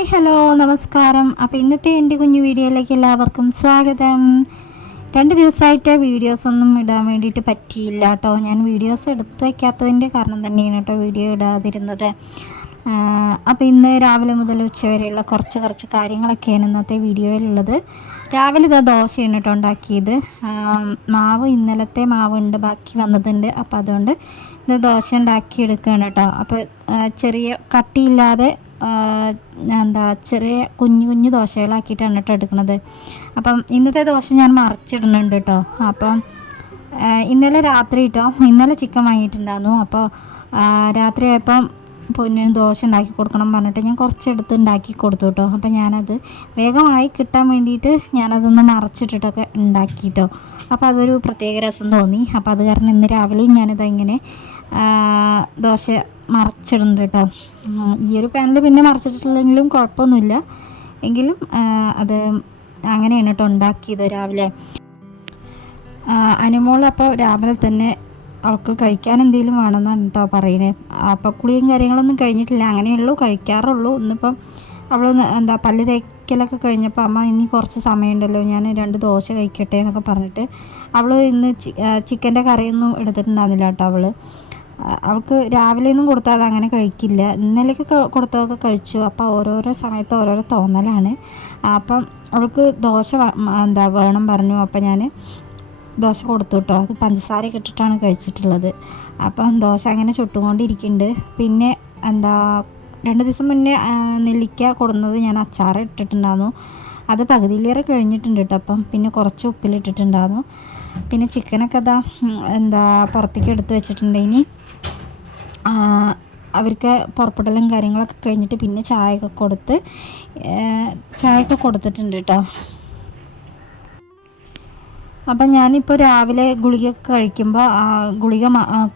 Hi hello നമസ്കാരം. അപ്പോൾ ഇന്നത്തെ എൻ്റെ കുഞ്ഞു വീഡിയോയിലേക്ക് എല്ലാവർക്കും സ്വാഗതം. 2 ദിവസമായിട്ട് വീഡിയോസൊന്നും ഇടാൻ വേണ്ടിയിട്ട് പറ്റിയില്ല കേട്ടോ. ഞാൻ വീഡിയോസ് എടുത്ത് വയ്ക്കാത്തതിൻ്റെ കാരണം തന്നെയാണ് കേട്ടോ വീഡിയോ ഇടാതിരുന്നത്. അപ്പോൾ ഇന്ന് രാവിലെ മുതൽ ഉച്ചവരെയുള്ള കുറച്ച് കാര്യങ്ങളൊക്കെയാണ് ഇന്നത്തെ വീഡിയോയിലുള്ളത്. രാവിലെ ഇതാ ദോശയാണ് കേട്ടോ ഉണ്ടാക്കിയത്. മാവ് ഇന്നലത്തെ മാവുണ്ട്, ബാക്കി വന്നതുണ്ട്. അപ്പോൾ അതുകൊണ്ട് ഇത് ദോശ ഉണ്ടാക്കിയെടുക്കുകയാണ് കേട്ടോ. അപ്പോൾ ചെറിയ കട്ടിയില്ലാതെ ചെറിയ കുഞ്ഞു ദോശകളാക്കിയിട്ടാണ് കേട്ടോ എടുക്കുന്നത്. അപ്പം ഇന്നത്തെ ദോശ ഞാൻ മറിച്ചിടുന്നുണ്ട് കേട്ടോ. അപ്പം ഇന്നലെ രാത്രി കേട്ടോ, ഇന്നലെ ചിക്കൻ വാങ്ങിയിട്ടുണ്ടായിരുന്നു. അപ്പോൾ രാത്രി ആയപ്പം പൊന്നിന് ദോശ ഉണ്ടാക്കി കൊടുക്കണം പറഞ്ഞിട്ട് ഞാൻ കുറച്ചെടുത്ത് ഉണ്ടാക്കി കൊടുത്തു കേട്ടോ. അപ്പോൾ ഞാനത് വേഗമായി കിട്ടാൻ വേണ്ടിയിട്ട് ഞാനതൊന്ന് മറച്ചിട്ടിട്ടൊക്കെ ഉണ്ടാക്കിയിട്ടോ. അപ്പോൾ അതൊരു പ്രത്യേക രസം തോന്നി. അപ്പോൾ അത് കാരണം ഇന്ന് രാവിലെയും ഞാനിതങ്ങനെ ദോശ മറച്ചിടുന്നുണ്ട് കേട്ടോ. ഈ ഒരു പാനിൽ പിന്നെ മറച്ചിട്ടില്ലെങ്കിലും കുഴപ്പമൊന്നുമില്ല, എങ്കിലും അത് അങ്ങനെയാണ് കേട്ടോ ഉണ്ടാക്കിയത് രാവിലെ. അനുമോൾ അപ്പോൾ രാവിലെ തന്നെ അവൾക്ക് കഴിക്കാൻ എന്തെങ്കിലും വേണമെന്നാണ് കേട്ടോ പറയുന്നത്. അപ്പോൾ കുളിയും കാര്യങ്ങളൊന്നും കഴിഞ്ഞിട്ടില്ല, അങ്ങനെയുള്ളൂ കഴിക്കാറുള്ളൂ. ഇന്നിപ്പം അവൾ പല്ല് തേക്കലൊക്കെ കഴിഞ്ഞപ്പോൾ അമ്മ ഇനി കുറച്ച് സമയമുണ്ടല്ലോ, ഞാൻ 2 ദോശ കഴിക്കട്ടെ എന്നൊക്കെ പറഞ്ഞിട്ട് അവൾ ഇന്ന് ചിക്കൻ്റെ കറിയൊന്നും എടുത്തിട്ടുണ്ടായിരുന്നില്ല കേട്ടോ. അവൾക്ക് രാവിലെയൊന്നും കൊടുത്താൽ അത് അങ്ങനെ കഴിക്കില്ല. ഇന്നലേക്ക് കൊടുത്തതൊക്കെ കഴിച്ചു. അപ്പോൾ ഓരോരോ സമയത്ത് ഓരോരോ തോന്നലാണ്. അപ്പം അവൾക്ക് ദോശ വേണം പറഞ്ഞു. അപ്പം ഞാൻ ദോശ കൊടുത്തു കേട്ടോ. അത് പഞ്ചസാരയൊക്കെ ഇട്ടിട്ടാണ് കഴിച്ചിട്ടുള്ളത്. അപ്പം ദോശ അങ്ങനെ ചുട്ടുകൊണ്ടിരിക്കുന്നുണ്ട്. പിന്നെ 2 ദിവസം മുന്നേ നെല്ലിക്ക കൊടുന്നത് ഞാൻ അച്ചാർ ഇട്ടിട്ടുണ്ടായിരുന്നു. അത് പകുതിയിലേറെ കഴിഞ്ഞിട്ടുണ്ട് കേട്ടോ. അപ്പം പിന്നെ കുറച്ച് ഉപ്പിലിട്ടിട്ടുണ്ടായിരുന്നു. പിന്നെ ചിക്കനൊക്കെ പുറത്തേക്ക് എടുത്ത് വെച്ചിട്ടുണ്ട്. ഇനി അവർക്ക് പുറപ്പെടലും കാര്യങ്ങളൊക്കെ കഴിഞ്ഞിട്ട് പിന്നെ ചായയൊക്കെ കൊടുത്തിട്ടുണ്ട് കേട്ടോ. അപ്പം ഞാനിപ്പോൾ രാവിലെ ഗുളികയൊക്കെ കഴിക്കുമ്പോൾ ഗുളിക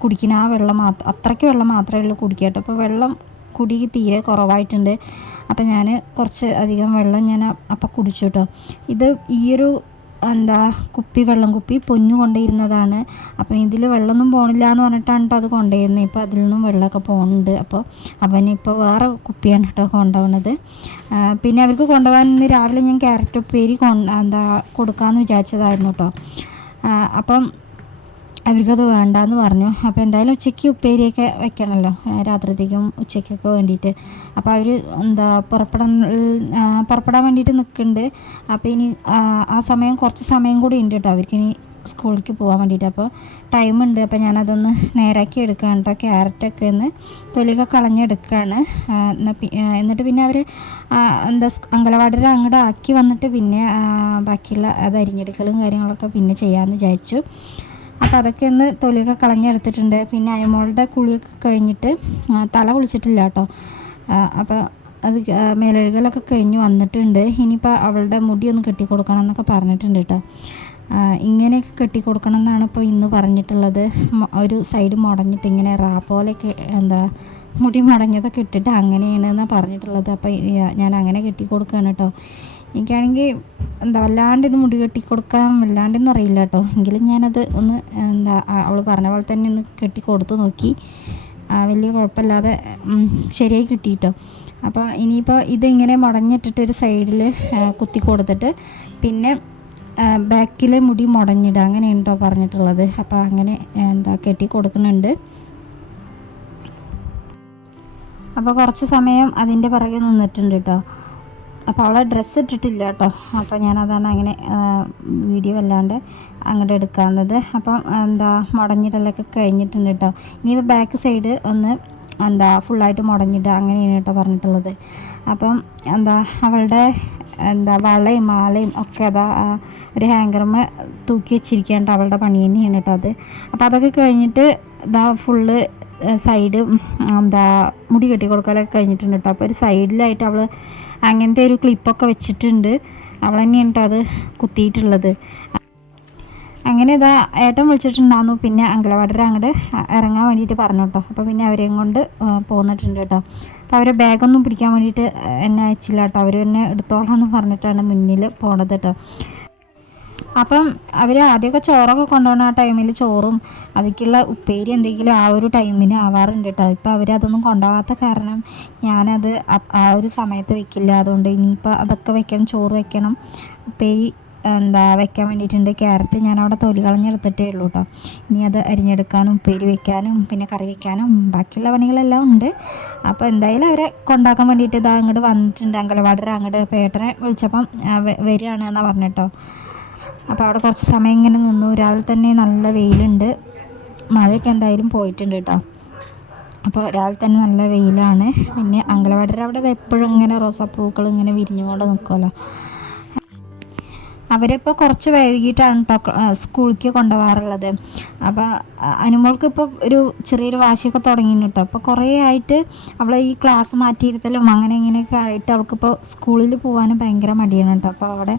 കുടിക്കുന്ന ആ വെള്ളം അത്രയ്ക്ക് വെള്ളം മാത്രമേ ഉള്ളൂ കുടിക്കുക കേട്ടോ. അപ്പോൾ വെള്ളം കുടി തീരെ കുറവായിട്ടുണ്ട്. അപ്പം ഞാൻ കുറച്ച് അധികം വെള്ളം ഞാൻ അപ്പം കുടിച്ചു കേട്ടോ. ഇത് ഈയൊരു വെള്ളം കുപ്പി പൊന്നു കൊണ്ടുവരുന്നതാണ്. അപ്പോൾ ഇതിൽ വെള്ളമൊന്നും പോകണില്ല എന്ന് പറഞ്ഞിട്ടാണ് കേട്ടോ അത് കൊണ്ടുവരുന്നത്. ഇപ്പോൾ അതിൽ നിന്നും വെള്ളമൊക്കെ പോകുന്നുണ്ട്. അപ്പോൾ അവനിപ്പോൾ വേറെ കുപ്പിയാണ് കേട്ടോ കൊണ്ടുപോകുന്നത്. പിന്നെ അവർക്ക് കൊണ്ടുപോകാൻ ഇന്ന് രാവിലെ ഞാൻ ക്യാരറ്റ് ഉപ്പേരി കൊടുക്കാമെന്ന് വിചാരിച്ചതായിരുന്നു കേട്ടോ. അപ്പം അവർക്കത് വേണ്ടാന്ന് പറഞ്ഞു. അപ്പോൾ എന്തായാലും ഉച്ചയ്ക്ക് ഉപ്പേരിയൊക്കെ വെക്കണമല്ലോ, രാത്രിത്തേക്കും ഉച്ചയ്ക്കൊക്കെ വേണ്ടിയിട്ട്. അപ്പോൾ അവർ പുറപ്പെടാൻ വേണ്ടിയിട്ട് നിൽക്കുന്നുണ്ട്. അപ്പോൾ ഇനി ആ സമയം കുറച്ച് സമയം കൂടി ഉണ്ട് കേട്ടോ അവർക്കിനി സ്കൂളിലേക്ക് പോകാൻ വേണ്ടിയിട്ട്. അപ്പോൾ ടൈമുണ്ട്. അപ്പോൾ ഞാനതൊന്ന് നേരാക്കി എടുക്കുകയാണ് കേട്ടോ. ക്യാരറ്റൊക്കെ ഒന്ന് തൊലിയൊക്കെ കളഞ്ഞെടുക്കുകയാണ്. എന്നിട്ട് പിന്നെ അവർ അംഗനവാടിയിൽ അങ്ങോട്ട് ആക്കി വന്നിട്ട് പിന്നെ ബാക്കിയുള്ള അത് അരിഞ്ഞെടുക്കലും കാര്യങ്ങളൊക്കെ പിന്നെ ചെയ്യാമെന്ന് വിചാരിച്ചു. അപ്പോൾ അതൊക്കെ ഒന്ന് തൊലിയൊക്കെ കളഞ്ഞെടുത്തിട്ടുണ്ട്. പിന്നെ അയമോളുടെ കുളിയൊക്കെ കഴിഞ്ഞിട്ട് തല കുളിച്ചിട്ടില്ല കേട്ടോ. അപ്പോൾ അത് മേലഴുകലൊക്കെ കഴിഞ്ഞ് വന്നിട്ടുണ്ട്. ഇനിയിപ്പോൾ അവളുടെ മുടി ഒന്ന് കെട്ടിക്കൊടുക്കണം എന്നൊക്കെ പറഞ്ഞിട്ടുണ്ട് കേട്ടോ. ഇങ്ങനെയൊക്കെ കെട്ടിക്കൊടുക്കണം എന്നാണ് ഇപ്പോൾ ഇന്ന് പറഞ്ഞിട്ടുള്ളത്. ഒരു സൈഡ് മുടഞ്ഞിട്ട് ഇങ്ങനെ പോലെയൊക്കെ മുടി മുടഞ്ഞതൊക്കെ ഇട്ടിട്ട് അങ്ങനെയാണ് എന്നാണ് പറഞ്ഞിട്ടുള്ളത്. അപ്പോൾ ഞാൻ അങ്ങനെ കെട്ടിക്കൊടുക്കുകയാണ് കേട്ടോ. എനിക്കാണെങ്കിൽ വല്ലാണ്ട് ഇത് മുടി കെട്ടിക്കൊടുക്കാൻ വല്ലാണ്ടെന്ന് അറിയില്ല കേട്ടോ. എങ്കിലും ഞാനത് ഒന്ന് അവൾ പറഞ്ഞ പോലെ തന്നെ ഒന്ന് കെട്ടിക്കൊടുത്ത് നോക്കി. വലിയ കുഴപ്പമില്ലാതെ ശരിയായി കിട്ടിയിട്ടോ. അപ്പോൾ ഇനിയിപ്പോൾ ഇതിങ്ങനെ മുടഞ്ഞിട്ടിട്ട് ഒരു സൈഡിൽ കുത്തി കൊടുത്തിട്ട് പിന്നെ ബാക്കിലെ മുടി മുടഞ്ഞിടുക, അങ്ങനെയാണ് കേട്ടോ പറഞ്ഞിട്ടുള്ളത്. അപ്പോൾ അങ്ങനെ കെട്ടി കൊടുക്കുന്നുണ്ട്. അപ്പോൾ കുറച്ച് സമയം അതിൻ്റെ പുറകെ നിന്നിട്ടുണ്ട് കേട്ടോ. അപ്പോൾ അവളെ ഡ്രസ്സ് ഇട്ടിട്ടില്ല കേട്ടോ. അപ്പോൾ ഞാനതാണ് അങ്ങനെ വീഡിയോ വല്ലാണ്ട് അങ്ങോട്ട് എടുക്കാവുന്നത്. അപ്പം മുടഞ്ഞിടലൊക്കെ കഴിഞ്ഞിട്ടുണ്ട് കേട്ടോ. ഇനിയിപ്പോൾ ബാക്ക് സൈഡ് ഒന്ന് ഫുള്ളായിട്ട് മുടഞ്ഞിട്ട് അങ്ങനെയാണ് കേട്ടോ പറഞ്ഞിട്ടുള്ളത്. അപ്പം അവളുടെ വളയും മാലയും ഒക്കെ ഒരു ഹാങ്കറുമ്മ തൂക്കി വെച്ചിരിക്കുകയാണ് അവളുടെ പണി തന്നെയാണ് കേട്ടോ അത്. അപ്പോൾ അതൊക്കെ കഴിഞ്ഞിട്ട് ഫുള്ള് സൈഡ് മുടി കെട്ടി കൊടുക്കലൊക്കെ കഴിഞ്ഞിട്ടുണ്ട് കേട്ടോ. അപ്പോൾ ഒരു സൈഡിലായിട്ട് അവൾ അങ്ങനത്തെ ഒരു ക്ലിപ്പൊക്കെ വെച്ചിട്ടുണ്ട്. അവൾ തന്നെയാണ് കേട്ടോ അത് കുത്തിയിട്ടുള്ളത്. അങ്ങനെ ഏട്ടൻ വിളിച്ചിട്ടുണ്ടായിരുന്നു. പിന്നെ അംഗനവാടിയിൽ അങ്ങോട്ട് ഇറങ്ങാൻ വേണ്ടിയിട്ട് പറഞ്ഞു കേട്ടോ. അപ്പോൾ പിന്നെ അവരെയും കൊണ്ട് പോന്നിട്ടുണ്ട് കേട്ടോ. അപ്പോൾ അവരെ ബാഗൊന്നും പിടിക്കാൻ വേണ്ടിയിട്ട് എന്നെ അയച്ചില്ല കേട്ടോ. അവർ തന്നെ എടുത്തോളാം എന്ന് പറഞ്ഞിട്ടാണ് മുന്നിൽ പോണത് കേട്ടോ. അപ്പം അവർ ആദ്യമൊക്കെ ചോറൊക്കെ കൊണ്ടുപോകുന്ന ആ ടൈമിൽ ചോറും അതിലേക്കുള്ള ഉപ്പേരി എന്തെങ്കിലും ആ ഒരു ടൈമിന് ആവാറുണ്ട് കേട്ടോ. ഇപ്പം അവരതൊന്നും കൊണ്ടുപോകാത്ത കാരണം ഞാനത് ആ ഒരു സമയത്ത് വെക്കില്ല. അതുകൊണ്ട് ഇനിയിപ്പോൾ അതൊക്കെ വെക്കണം, ചോറ് വെക്കണം, ഉപ്പേരി വെക്കാൻ വേണ്ടിയിട്ടുണ്ട്. ക്യാരറ്റ് ഞാനവിടെ തൊലി കളഞ്ഞെടുത്തിട്ടേ ഉള്ളൂ കേട്ടോ. ഇനി അത് അരിഞ്ഞെടുക്കാനും ഉപ്പേരി വെക്കാനും പിന്നെ കറി വെക്കാനും ബാക്കിയുള്ള പണികളെല്ലാം ഉണ്ട്. അപ്പോൾ എന്തായാലും അവരെ കൊണ്ടാക്കാൻ വേണ്ടിയിട്ട് ഇതാ അങ്ങോട്ട് വന്നിട്ടുണ്ട്. അങ്കലവാടിയുടെ അങ്ങോട്ട് പേട്ടനെ വിളിച്ചപ്പം വരികയാണ് എന്നാണ് പറഞ്ഞിട്ടോ. അപ്പോൾ അവിടെ കുറച്ച് സമയം ഇങ്ങനെ നിന്നു. രാവിലെ തന്നെ നല്ല വെയിലുണ്ട്, മഴയൊക്കെ എന്തായാലും പോയിട്ടുണ്ട് കേട്ടോ. അപ്പോൾ രാവിലെ തന്നെ നല്ല വെയിലാണ്. പിന്നെ അങ്കലവാടിയുടെ അവിടെ എപ്പോഴും ഇങ്ങനെ റോസാപ്പൂക്കൾ ഇങ്ങനെ വിരിഞ്ഞുകൊണ്ട് നിൽക്കുമല്ലോ. അവരിപ്പോൾ കുറച്ച് വൈകിട്ടാണ് കേട്ടോ സ്കൂളിലേക്ക് കൊണ്ടുപോകാറുള്ളത്. അപ്പോൾ അനുമോൾക്ക് ഇപ്പോൾ ഒരു ചെറിയൊരു വാശിയൊക്കെ തുടങ്ങിയിരുന്നു കേട്ടോ. അപ്പോൾ കുറേ ആയിട്ട് അവളെ ഈ ക്ലാസ് മാറ്റിയിരുത്തലും അങ്ങനെ ഇങ്ങനെയൊക്കെ ആയിട്ട് അവൾക്കിപ്പോൾ സ്കൂളിൽ പോകാനും ഭയങ്കര മടിയാണ് കേട്ടോ. അപ്പോൾ അവിടെ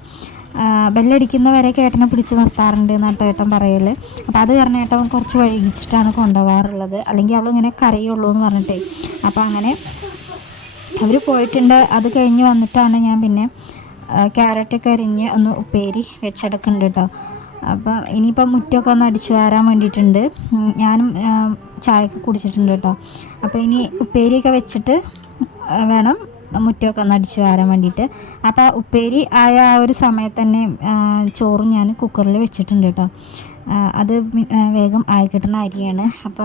ബെല്ലടിക്കുന്നവരെ ഏട്ടനെ പിടിച്ച് നിർത്താറുണ്ട് എന്നാട്ടോ ഏട്ടൻ പറയൽ. അപ്പോൾ അത് കാരണം ഏട്ടൻ കുറച്ച് വൈകിച്ചിട്ടാണ് കൊണ്ടുപോകാറുള്ളത്. അല്ലെങ്കിൽ അവളിങ്ങനെ കരയുള്ളൂ എന്ന് പറഞ്ഞിട്ടേ. അപ്പോൾ അങ്ങനെ അവർ പോയിട്ടുണ്ട്. അത് കഴിഞ്ഞ് വന്നിട്ടാണ് ഞാൻ പിന്നെ ക്യാരറ്റൊക്കെ അരിഞ്ഞ് ഒന്ന് ഉപ്പേരി വെച്ചെടുക്കുന്നുണ്ട് കേട്ടോ. അപ്പം ഇനിയിപ്പം മുറ്റമൊക്കെ ഒന്ന് അടിച്ചു വാരാൻ വേണ്ടിയിട്ടുണ്ട്. ഞാനും ചായയൊക്കെ കുടിച്ചിട്ടുണ്ട് കേട്ടോ. അപ്പോൾ ഇനി ഉപ്പേരിയൊക്കെ വെച്ചിട്ട് വേണം മുറ്റമൊക്കെ ഒന്ന് അടിച്ചു വാരാൻ വേണ്ടിയിട്ട്. അപ്പോൾ ഉപ്പേരി ആയ ആ ഒരു സമയത്ത് തന്നെ ചോറും ഞാൻ കുക്കറിൽ വെച്ചിട്ടുണ്ട് കേട്ടോ. അത് വേഗം ആയി കിട്ടുന്ന അരിയാണ്. അപ്പോൾ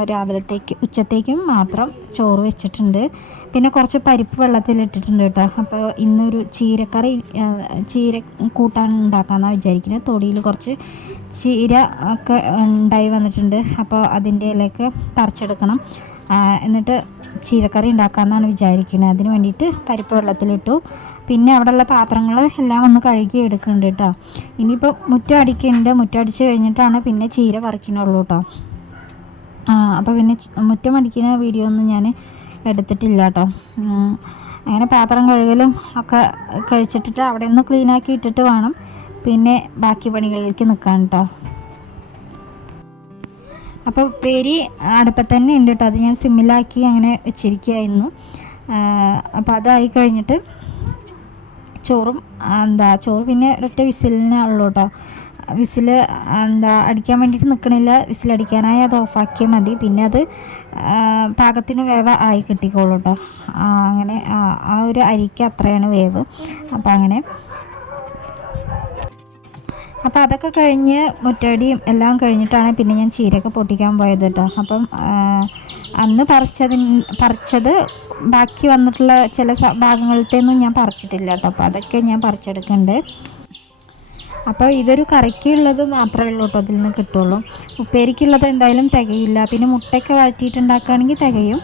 ഉച്ചത്തേക്കും മാത്രം ചോറ് വെച്ചിട്ടുണ്ട്. പിന്നെ കുറച്ച് പരിപ്പ് വെള്ളത്തിലിട്ടിട്ടുണ്ട് കേട്ടോ. അപ്പോൾ ഇന്നൊരു ചീര കൂട്ടാൻ ഉണ്ടാക്കാമെന്നാണ് വിചാരിക്കുന്നത്. തൊടിയിൽ കുറച്ച് ചീര ഒക്കെ ഉണ്ടായി വന്നിട്ടുണ്ട്. അപ്പോൾ അതിൻ്റെ ഇലയൊക്കെ പറിച്ചെടുക്കണം. എന്നിട്ട് ചീരക്കറി ഉണ്ടാക്കാമെന്നാണ് വിചാരിക്കുന്നത്. അതിന് വേണ്ടിയിട്ട് പരിപ്പ് വെള്ളത്തിലിട്ടു. പിന്നെ അവിടെയുള്ള പാത്രങ്ങൾ എല്ലാം ഒന്ന് കഴുകി എടുക്കുന്നുണ്ട് കേട്ടോ. ഇനിയിപ്പോൾ മുറ്റം അടിക്കുന്നുണ്ട്. മുറ്റം അടിച്ച് കഴിഞ്ഞിട്ടാണ് പിന്നെ ചീര പറിക്കണുള്ളൂ കേട്ടോ. അപ്പോൾ പിന്നെ മുറ്റം അടിക്കുന്ന വീഡിയോ ഒന്നും ഞാൻ എടുത്തിട്ടില്ല കേട്ടോ. അങ്ങനെ പാത്രം കഴുകലും ഒക്കെ കഴിച്ചിട്ടിട്ട് അവിടെ ഒന്ന് ക്ലീനാക്കി ഇട്ടിട്ട് വേണം പിന്നെ ബാക്കി പണികളിലേക്ക് നിൽക്കാൻ കേട്ടോ. അപ്പോൾ ഉപ്പേരി അടുപ്പത്ത് തന്നെ ഉണ്ട് കേട്ടോ. അത് ഞാൻ സിമ്മിലാക്കി അങ്ങനെ വെച്ചിരിക്കുകയായിരുന്നു. അപ്പോൾ അതായി കഴിഞ്ഞിട്ട് ചോറ് പിന്നെ ഒരൊറ്റ വിസിലിനാണുള്ളൂ കേട്ടോ. വിസിൽ അടിക്കാൻ വേണ്ടിയിട്ട് നിൽക്കണില്ല. വിസിലടിക്കാനായി അത് ഓഫാക്കിയാൽ മതി. പിന്നെ അത് പാകത്തിന് വേവ് ആയി കിട്ടിക്കോളൂ കേട്ടോ. അങ്ങനെ ആ ഒരു അരിക്ക് അത്രയാണ് വേവ്. അപ്പോൾ അങ്ങനെ അപ്പോൾ അതൊക്കെ കഴിഞ്ഞ് മുറ്റടിയും എല്ലാം കഴിഞ്ഞിട്ടാണ് പിന്നെ ഞാൻ ചീരയൊക്കെ പൊട്ടിക്കാൻ പോയത് കേട്ടോ. അപ്പം അന്ന് പറിച്ചത് ബാക്കി വന്നിട്ടുള്ള ചില ഭാഗങ്ങളിലത്തെയൊന്നും ഞാൻ പറിച്ചിട്ടില്ല കേട്ടോ. അപ്പോൾ അതൊക്കെ ഞാൻ പറിച്ചെടുക്കുന്നുണ്ട്. അപ്പോൾ ഇതൊരു കറിക്കുള്ളത് മാത്രമേ ഉള്ളൂ കേട്ടോ അതിൽ നിന്ന് കിട്ടുള്ളൂ. ഉപ്പേരിക്കുള്ളത് എന്തായാലും തികയില്ല. പിന്നെ മുട്ടയൊക്കെ വഴറ്റിയിട്ടുണ്ടാക്കുകയാണെങ്കിൽ തികയും.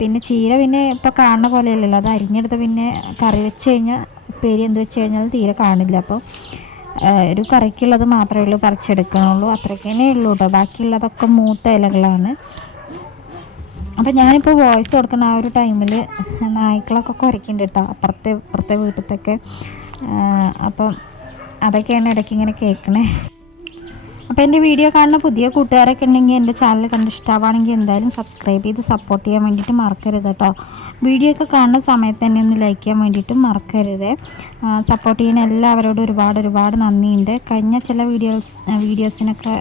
പിന്നെ ചീര പിന്നെ ഇപ്പോൾ കാണുന്ന പോലെയല്ലല്ലോ. അത് അരിഞ്ഞെടുത്ത് പിന്നെ കറി വെച്ച് കഴിഞ്ഞാൽ ഉപ്പേരി എന്ത് വെച്ച് കഴിഞ്ഞാൽ തീരെ കാണില്ല. അപ്പോൾ ഒരു കറിക്കുള്ളത് മാത്രമേ ഉള്ളൂ പറിച്ചെടുക്കണുള്ളൂ. അത്രയ്ക്കേ ഉള്ളൂ കേട്ടോ. ബാക്കിയുള്ളതൊക്കെ മൂത്ത ഇലകളാണ്. അപ്പോൾ ഞാനിപ്പോൾ വോയിസ് കൊടുക്കുന്ന ആ ഒരു ടൈമിൽ നായ്ക്കളൊക്കെ കുരയ്ക്കുന്നുണ്ട് കേട്ടോ, അപ്പുറത്തെ വീട്ടിലത്തൊക്കെ. അപ്പം അതൊക്കെയാണ് ഇടയ്ക്ക് ഇങ്ങനെ കേൾക്കണേ. അപ്പോൾ എൻ്റെ വീഡിയോ കാണുന്ന പുതിയ കൂട്ടുകാരൊക്കെ ഉണ്ടെങ്കിൽ എൻ്റെ ചാനൽ കണ്ട് ഇഷ്ടമാണെങ്കിൽ എന്തായാലും സബ്സ്ക്രൈബ് ചെയ്ത് സപ്പോർട്ട് ചെയ്യാൻ വേണ്ടിയിട്ട് മറക്കരുത് കേട്ടോ. വീഡിയോ ഒക്കെ കാണുന്ന സമയത്ത് തന്നെ ഒന്ന് ലൈക്ക് ചെയ്യാൻ വേണ്ടിയിട്ടും മറക്കരുത്. സപ്പോർട്ട് ചെയ്യുന്ന എല്ലാവരോടും ഒരുപാട് നന്ദിയുണ്ട്. കഴിഞ്ഞ ചില വീഡിയോസിനൊക്കെ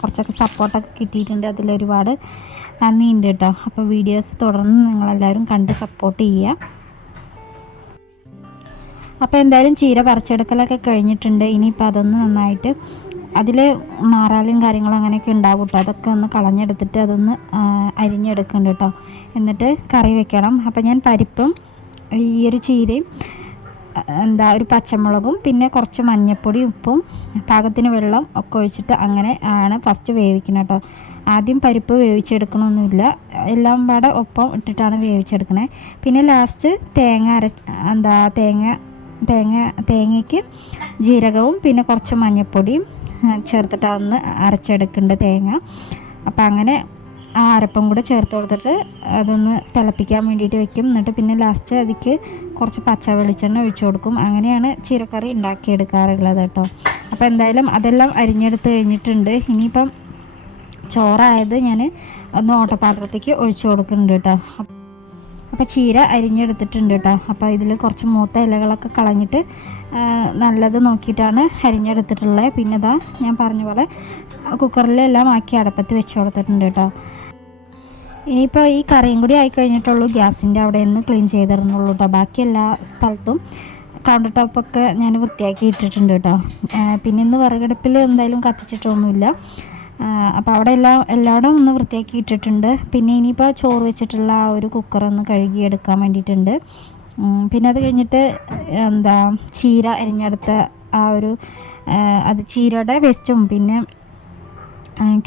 കുറച്ചൊക്കെ സപ്പോർട്ടൊക്കെ കിട്ടിയിട്ടുണ്ട്. അതിലൊരുപാട് നന്ദിയുണ്ട് കേട്ടോ. അപ്പോൾ വീഡിയോസ് തുടർന്ന് നിങ്ങളെല്ലാവരും കണ്ട് സപ്പോർട്ട് ചെയ്യുക. അപ്പോൾ എന്തായാലും ചീര പറിച്ചെടുക്കലൊക്കെ കഴിഞ്ഞിട്ടുണ്ട്. ഇനിയിപ്പോൾ അതൊന്ന് നന്നായിട്ട് അതിൽ മാറാലും കാര്യങ്ങളും അങ്ങനെയൊക്കെ ഉണ്ടാവും കേട്ടോ. അതൊക്കെ ഒന്ന് കളഞ്ഞെടുത്തിട്ട് അതൊന്ന് അരിഞ്ഞെടുക്കുന്നുണ്ട് കേട്ടോ. എന്നിട്ട് കറി വെക്കണം. അപ്പോൾ ഞാൻ പരിപ്പും ഈ ഒരു ചീരയും ഒരു പച്ചമുളകും പിന്നെ കുറച്ച് മഞ്ഞൾപ്പൊടി, ഉപ്പും പാകത്തിന് വെള്ളം ഒക്കെ ഒഴിച്ചിട്ട് അങ്ങനെ ആണ് ഫസ്റ്റ് വേവിക്കുന്നത് കേട്ടോ. ആദ്യം പരിപ്പ് വേവിച്ചെടുക്കണമൊന്നുമില്ല, എല്ലാം പാടെ ഒപ്പം ഇട്ടിട്ടാണ് വേവിച്ചെടുക്കണേ. പിന്നെ ലാസ്റ്റ് തേങ്ങയ്ക്ക് ജീരകവും പിന്നെ കുറച്ച് മഞ്ഞൾപ്പൊടിയും ചേർത്തിട്ട് അതൊന്ന് അരച്ചെടുക്കേണ്ട തേങ്ങ. അപ്പോൾ അങ്ങനെ ആ അരപ്പും കൂടെ ചേർത്ത് കൊടുത്തിട്ട് അതൊന്ന് തിളപ്പിക്കാൻ വേണ്ടിയിട്ട് വെക്കും. എന്നിട്ട് പിന്നെ ലാസ്റ്റ് അതിക്ക് കുറച്ച് പച്ച വെളിച്ചെണ്ണ ഒഴിച്ചു കൊടുക്കും. അങ്ങനെയാണ് ചീരക്കറി ഉണ്ടാക്കിയെടുക്കാറുള്ളത് കേട്ടോ. അപ്പോൾ എന്തായാലും അതെല്ലാം അരിഞ്ഞെടുത്ത് കഴിഞ്ഞിട്ടുണ്ട്. ഇനിയിപ്പം ചോറായത് ഞാൻ ഒന്ന് ഓട്ടപാത്രത്തേക്ക് ഒഴിച്ചു കൊടുക്കുന്നുണ്ട് കേട്ടോ. അപ്പോൾ ചീര അരിഞ്ഞെടുത്തിട്ടുണ്ട് കേട്ടോ. അപ്പോൾ ഇതിൽ കുറച്ച് മൂത്ത ഇലകളൊക്കെ കളഞ്ഞിട്ട് നല്ലത് നോക്കിയിട്ടാണ് അരിഞ്ഞെടുത്തിട്ടുള്ളത്. പിന്നെ ഇതാ ഞാൻ പറഞ്ഞ പോലെ കുക്കറിലെല്ലാം ആക്കി അടപ്പത്ത് വെച്ച് കൊടുത്തിട്ടുണ്ട് കേട്ടോ. ഇനിയിപ്പോൾ ഈ കറിയും കൂടി ആയിക്കഴിഞ്ഞിട്ടുള്ളൂ ഗ്യാസിൻ്റെ അവിടെ നിന്ന് ക്ലീൻ ചെയ്തിരുന്നുള്ളൂ കേട്ടോ. ബാക്കി എല്ലാ സ്ഥലത്തും കൗണ്ടർ ടോപ്പൊക്കെ ഞാൻ വൃത്തിയാക്കി ഇട്ടിട്ടുണ്ട് കേട്ടോ. പിന്നെ ഇന്ന് വിറകടുപ്പിൽ എന്തായാലും കത്തിച്ചിട്ടൊന്നുമില്ല. അപ്പോൾ അവിടെ എല്ലായിടും ഒന്ന് വൃത്തിയാക്കി ഇട്ടിട്ടുണ്ട്. പിന്നെ ഇനിയിപ്പോൾ ചോറ് വെച്ചിട്ടുള്ള ആ ഒരു കുക്കറൊന്ന് കഴുകിയെടുക്കാൻ വേണ്ടിയിട്ടുണ്ട്. പിന്നെ അത് കഴിഞ്ഞിട്ട് ചീര അരിഞ്ഞെടുത്ത ആ ഒരു അത് ചീരയുടെ വേസ്റ്റും പിന്നെ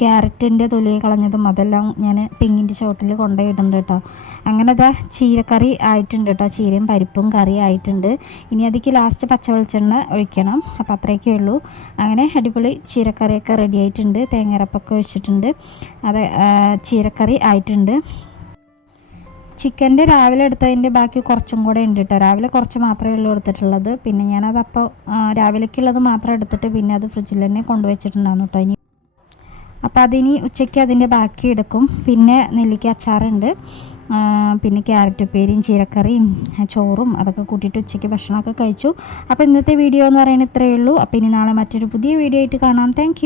ക്യാരറ്റിൻ്റെ തൊലി കളഞ്ഞതും അതെല്ലാം ഞാൻ തെങ്ങിൻ്റെ ചോട്ടിൽ കൊണ്ടുപോയിട്ടുണ്ട് കേട്ടോ. അങ്ങനെ അതാ ചീരക്കറി ആയിട്ടുണ്ട് കേട്ടോ. ചീരയും പരിപ്പും കറി ആയിട്ടുണ്ട്. ഇനി അതിക്ക് ലാസ്റ്റ് പച്ച വെളിച്ചെണ്ണ ഒഴിക്കണം. അപ്പോൾ അത്രയൊക്കെ ഉള്ളൂ. അങ്ങനെ അടിപൊളി ചീരക്കറിയൊക്കെ റെഡി ആയിട്ടുണ്ട്. തേങ്ങരപ്പൊക്കെ ഒഴിച്ചിട്ടുണ്ട്. അത് ചീരക്കറി ആയിട്ടുണ്ട്. ചിക്കൻ്റെ രാവിലെ എടുത്തതിൻ്റെ ബാക്കി കുറച്ചും കൂടെ ഉണ്ട് കേട്ടോ. രാവിലെ കുറച്ച് മാത്രമേ ഉള്ളൂ എടുത്തിട്ടുള്ളത്. പിന്നെ ഞാനതപ്പോൾ രാവിലേക്കുള്ളത് മാത്രം എടുത്തിട്ട് പിന്നെ അത് ഫ്രിഡ്ജിൽ തന്നെ കൊണ്ടുവച്ചിട്ടുണ്ടായിരുന്നു കേട്ടോ. ഇനി അപ്പോൾ അതിനി ഉച്ചയ്ക്ക് അതിൻ്റെ ബാക്കി എടുക്കും. പിന്നെ നെല്ലിക്ക അച്ചാറുണ്ട്, പിന്നെ ക്യാരറ്റ് ഉപ്പേരിയും ചീരക്കറിയും ചോറും അതൊക്കെ കൂട്ടിയിട്ട് ഉച്ചയ്ക്ക് ഭക്ഷണമൊക്കെ കഴിച്ചു. അപ്പോൾ ഇന്നത്തെ വീഡിയോ എന്ന് പറയുന്നത് ഇത്രയേ ഉള്ളൂ. അപ്പോൾ ഇനി നാളെ മറ്റൊരു പുതിയ വീഡിയോ ആയിട്ട് കാണാം. താങ്ക്